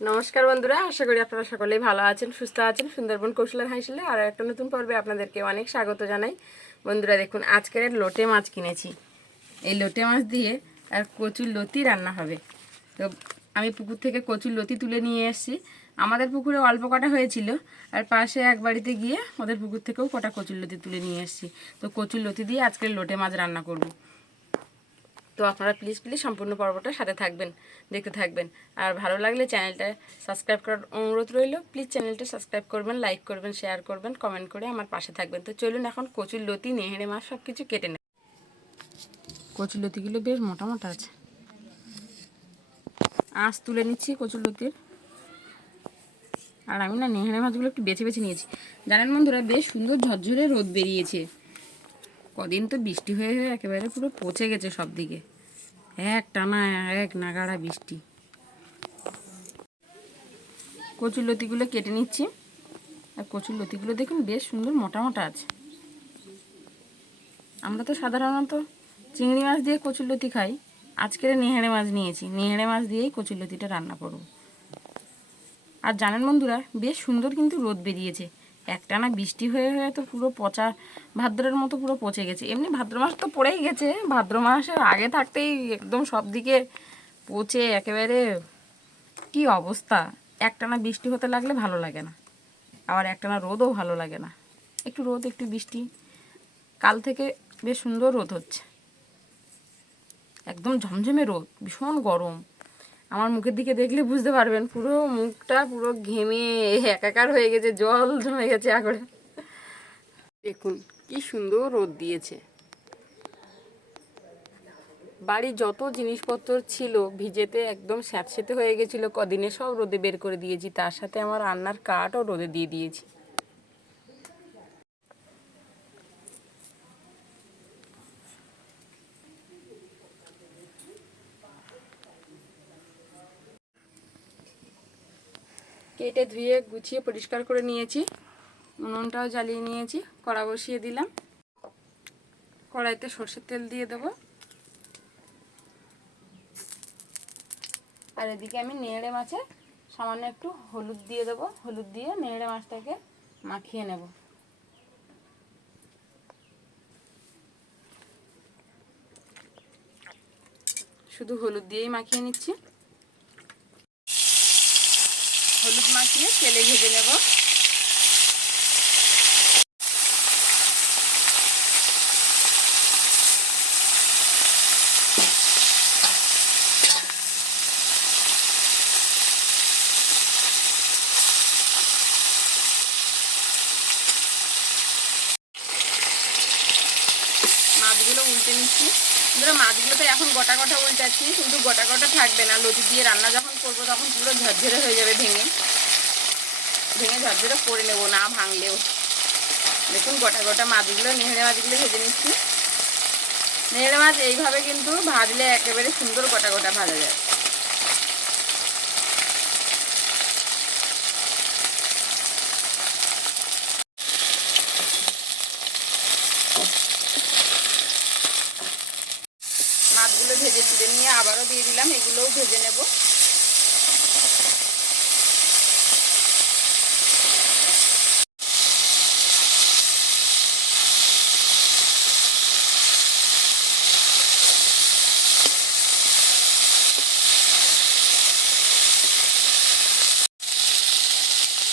নমস্কার বন্ধুরা, আশা করি আপনারা সকলেই ভালো আছেন, সুস্থ আছেন। সুন্দরবন কৌশলের হাইসলে আর একটা নতুন পর্বে আপনাদেরকে অনেক স্বাগত জানাই। বন্ধুরা দেখুন, আজকের লোটে মাছ কিনেছি। এই লোটে মাছ দিয়ে আর কচুর লতি রান্না হবে। তো আমি পুকুর থেকে কচুর লতি তুলে নিয়ে এসেছি। আমাদের পুকুরে অল্প কটা হয়েছিল, আর পাশে এক বাড়িতে গিয়ে ওদের পুকুর থেকেও কটা কচুর লতি তুলে নিয়ে এসেছি। তো কচুর লতি দিয়ে আজকের লোটে মাছ রান্না করব। তো আপনারা প্লিজ সম্পূর্ণ পর্বটা সাথে থাকবেন, দেখতে থাকবেন। আর ভালো লাগলে চ্যানেলটা সাবস্ক্রাইব করার অনুরোধ রইল। প্লিজ চ্যানেলটা সাবস্ক্রাইব করবেন, লাইক করবেন, শেয়ার করবেন, কমেন্ট করে আমার পাশে থাকবেন। তো চলুন এখন কচুর লতি, নেহেড়ে মাছ সব কিছু কেটে নেব। কচুর লতিগুলো বেশ মোটা মোটা আছে। আঁশ তুলে নিচ্ছি কচুর লতির। আর আমি না নেহেড়ে মাছগুলো একটু বেছে বেছে নিয়েছি। জানেন বন্ধুরা, বেশ সুন্দর ঝরঝরে রোদ বেরিয়েছে। কদিন তো বৃষ্টি হয়ে হয়ে একেবারে পুরো পচে গেছে সব দিকে। এক টানা এক নাগাড়া বৃষ্টি। কচুর লতিগুলো কেটে নিচ্ছি। আর কচুর লতিগুলো দেখুন বেশ সুন্দর মোটা মোটা আছে। আমরা তো সাধারণত চিংড়ি মাছ দিয়ে কচুর লতি খাই। আজকের নেহেড়ে মাছ নিয়েছি, নেহেড়ে মাছ দিয়েই কচুর লতিটা রান্না করব। আর জানেন বন্ধুরা, বেশ সুন্দর কিন্তু রোদ বেরিয়েছে। একটানা বৃষ্টি হয়ে হয়ে তো পুরো পচা ভাদ্রের মতো পুরো পচে গেছে। এমনি ভাদ্র মাস তো পড়েই গেছে, ভাদ্র মাসের আগে থাকতেই একদম সব দিকে পচে একেবারে কি অবস্থা। একটানা বৃষ্টি হতে লাগলে ভালো লাগে না, আবার একটানা রোদও ভালো লাগে না। একটু রোদ একটু বৃষ্টি, কাল থেকে বেশ সুন্দর রোদ হচ্ছে, একদম ঝমঝমে রোদ, ভীষণ গরম। আমার মুখের দিকে দেখলে বুঝতে পারবেন, পুরো মুখটা পুরো ঘেমে একাকার হয়ে গেছে, জল জমে গেছে আগড়ে। দেখুন কি সুন্দর রোদ দিয়েছে। বাড়ির যত জিনিসপত্র ছিল ভিজেতে একদম স্যাঁতসেঁতে হয়ে গেছিলো কদিনে, সব রোদে বের করে দিয়েছি। তার সাথে আমার রান্নার কাঠও রোদে দিয়ে দিয়েছি। কেটে ধুয়ে গুছিয়ে পরিষ্কার করে নিয়েছি। উনুনটাও জ্বালিয়ে নিয়েছি, কড়া বসিয়ে দিলাম। কড়াইতে সর্ষের তেল দিয়ে দেবো। আর এদিকে আমি নেড়ে মাছে সামান্য একটু হলুদ দিয়ে দেবো। হলুদ দিয়ে নেড়ে মাছটাকে মাখিয়ে নেব। শুধু হলুদ দিয়েই মাখিয়ে নিচ্ছি। হলুদ মাখিয়ে তেলে ভেজে নেব। মাছগুলো উল্টে নিচ্ছি। ধরো মাছগুলো তো এখন গোটা গোটা উল্টাচ্ছি, কিন্তু গোটা গোটা থাকবে না। লতি দিয়ে রান্না যখন করবো তখন পুরো ঝরঝরে হয়ে যাবে, ভেঙে ভেঙে ঝরঝরে করে নেবো, না ভাঙলেও। দেখুন গোটা গোটা মাছগুলো, নেহেড়ে মাছগুলো ভেজে নিচ্ছি। নেহেড়ে মাছ এইভাবে কিন্তু ভাজলে একেবারে সুন্দর গোটা গোটা ভাজা যায়। মাছগুলো ভেজে তুলে নিয়ে আবারও দিয়ে দিলাম, এগুলোও ভেজে নেব।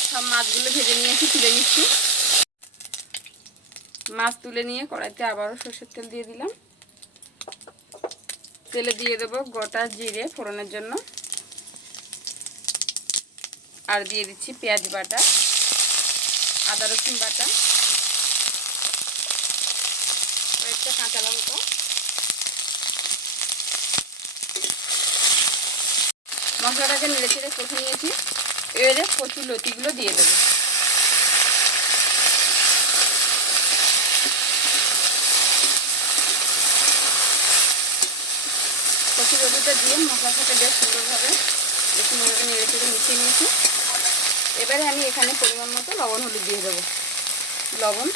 সব মাছগুলো ভেজে নিয়েছি, তুলে নিচ্ছি। মাছ তুলে নিয়ে কড়াইতে আবারও সরষের তেল দিয়ে দিলাম। তেলে দিয়ে দেবো গোটা জিরে ফোড়নের জন্য। আর দিয়ে দিচ্ছি পেঁয়াজ বাটা, আদা রসুন বাটা, কয়েকটা কাঁচা লঙ্কা। মশলাটাকে নেড়ে চেড়ে কষে নিয়েছি। এবারে কচুর লতিগুলো দিয়ে দেবো। কচুর লতিটা দিয়ে মশলার সাথে বেশ সুন্দরভাবে নেড়ে চেড়ে মিশিয়ে নিয়েছি। এবারে আমি এখানে পরিমাণ মতো লবণ হলুদ দিয়ে দেবো। লবণ,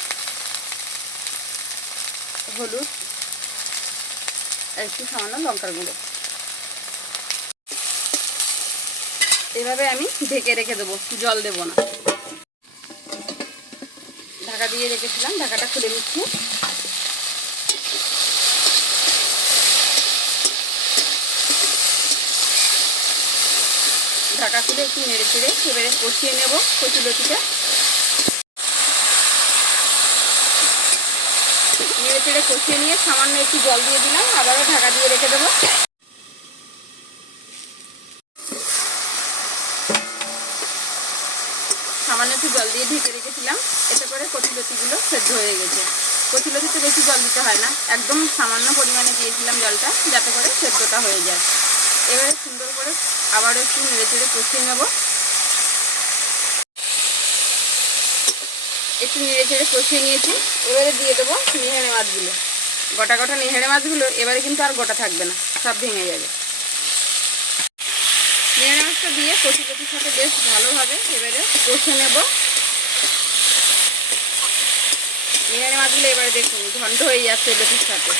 হলুদ, আর একটু সামান্য লঙ্কার গুঁড়ো। এভাবে আমি ঢেকে রেখে দেবো, জল দেবো না। ঢাকা দিয়ে রেখেছিলাম, ঢাকাটা খুলে নিচ্ছি। ঢাকা খুলে একটু নেড়ে চেড়ে এবারে কষিয়ে নেব কচুলতিটা। নেড়ে চেড়ে কষিয়ে নিয়ে সামান্য একটু জল দিয়ে দিলাম, আবারও ঢাকা দিয়ে রেখে দেবো। সামান্য একটু জল দিয়ে ঢেকে রেখেছিলাম, এতে করে কচুলতিগুলো সেদ্ধ হয়ে গেছে। কচুলতিতে বেশি জল দিতে হয় না, একদম সামান্য পরিমাণে দিয়েছিলাম জলটা, যাতে করে সেদ্ধটা হয়ে যায়। এবারে সুন্দর করে আবারও একটু নেড়ে চেড়ে কষিয়ে নেব। একটু নেড়ে চেড়ে কষিয়ে নিয়েছি, এবারে দিয়ে দেবো নেহেড়ে মাছগুলো। গোটা গোটা নেহেড়ে মাছগুলো এবারে কিন্তু আর গোটা থাকবে না, সব ভেঙে যাবে। নেহেড়ে মাছটা দিয়ে কচুলতির সাথে বেশ ভালোভাবে এবারে কষে নেব। নেহেড়ে মাছগুলো এবারে দেখুন ঘন্ট হয়ে যাচ্ছে লতির সাথে।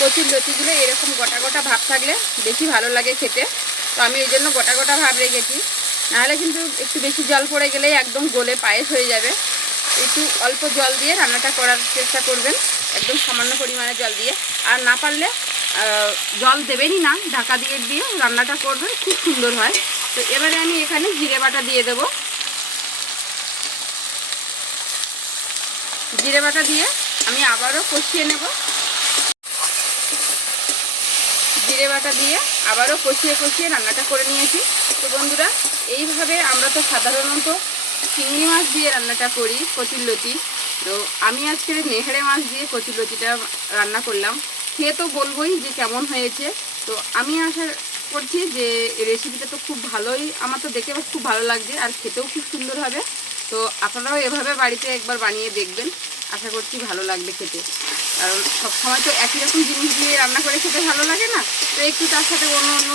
কচুর লতিগুলো এরকম গোটা গোটা ভাব থাকলে বেশি ভালো লাগে খেতে, তো আমি ওই জন্য গোটা গোটা ভাব রেখেছি। নাহলে কিন্তু একটু বেশি জল পড়ে গেলেই একদম গলে পায়েস হয়ে যাবে। একটু অল্প জল দিয়ে রান্নাটা করার চেষ্টা করবেন, একদম সামান্য পরিমাণে জল দিয়ে। আর না পারলে জল দেবেনই না, ঢাকা দিয়ে দিয়ে রান্নাটা করবেন, খুব সুন্দর হয়। তো এবারে আমি এখানে জিরে বাটা দিয়ে দেব। জিরে বাটা দিয়ে আমি আবারও কষিয়ে নেব। জিরে বাটা দিয়ে আবারও কষিয়ে কষিয়ে রান্নাটা করে নিয়েছি। তো বন্ধুরা, এইভাবে আমরা তো সাধারণত চিংড়ি মাছ দিয়ে রান্নাটা করি কচুরলতি, তো আমি আজকে নেহেড়ে মাছ দিয়ে কচুরলতিটা রান্না করলাম। খেয়ে তো বলবোই যে কেমন হয়েছে। তো আমি আশা করছি যে রেসিপিটা তো খুব ভালোই, আমার তো দেখে খুব ভালো লাগছে আর খেতেও খুব সুন্দর হবে। তো আপনারাও এভাবে বাড়িতে একবার বানিয়ে দেখবেন, আশা করছি ভালো লাগবে খেতে। কারণ সবসময় তো একই রকম জিনিস দিয়ে রান্না করে খেতে ভালো লাগে না, তো একটু তার সাথে অন্য অন্য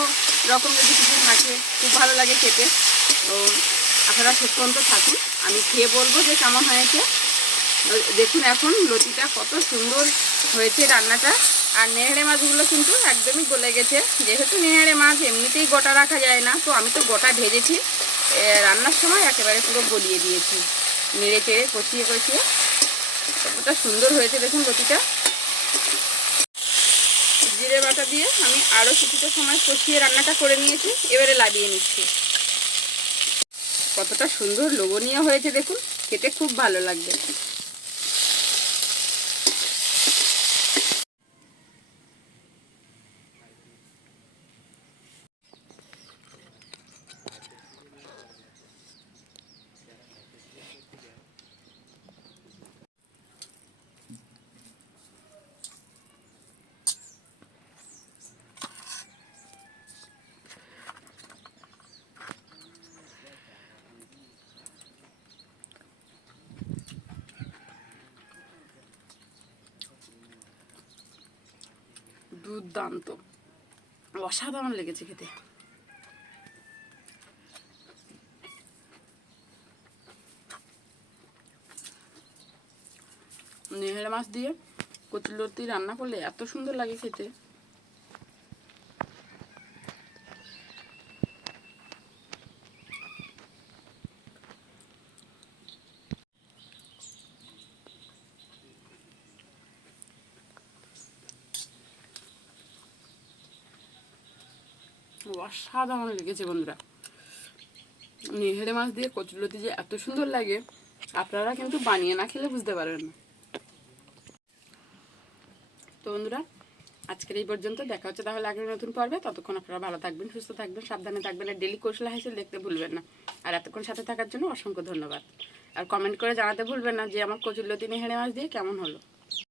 রকম যদি কিছু থাকে খুব ভালো লাগে খেতে। তো আপনারা শেষ পর্যন্ত থাকুন, আমি খেয়ে বলবো যে কেমন হয়েছে। দেখুন এখন লতিটা কত সুন্দর হয়েছে রান্নাটা। আর নেহেড়ে মাছগুলো কিন্তু একদমই গলে গেছে, যেহেতু নেহেড়ে মাছ এমনিতেই গোটা রাখা যায় না, তো আমি তো গোটা ভেজেছি, রান্নার সময় একেবারে পুরো গলিয়ে দিয়েছি। নেড়ে চেড়ে কষিয়ে কষিয়ে কতটা সুন্দর হয়েছে দেখুন লতিটা। জিরে বাটা দিয়ে আমি আরও কিছুটা সময় কষিয়ে রান্নাটা করে নিয়েছি, এবারে লাগিয়ে নিচ্ছি। কতটা সুন্দর লোভনীয় হয়েছে দেখুন, খেতে খুব ভালো লাগবে। দুর্দান্ত, অসাধারণ লেগেছে খেতে। নেহেড়ে মাছ দিয়ে কচুরলতি রান্না করলে এত সুন্দর লাগে খেতে। অসাধারণ লেগেছে বন্ধুরা। নেহেড়ে মাছ দিয়ে কচুরলতি যে এত সুন্দর লাগে, আপনারা কিন্তু বানিয়ে না খেলে বুঝতে পারবেন না। তো বন্ধুরা, আজকের এই পর্যন্ত, দেখা হচ্ছে তাহলে আগের নতুন পর্বে। ততক্ষণ আপনারা ভালো থাকবেন, সুস্থ থাকবেন, সাবধানে থাকবেন, আর ডেলি কৌশল হাসিল দেখতে ভুলবেন না। আর এতক্ষণ সাথে থাকার জন্য অসংখ্য ধন্যবাদ। আর কমেন্ট করে জানাতে ভুলবেন না যে আমার কচুরলতি নেহেড়ে মাছ দিয়ে কেমন হলো।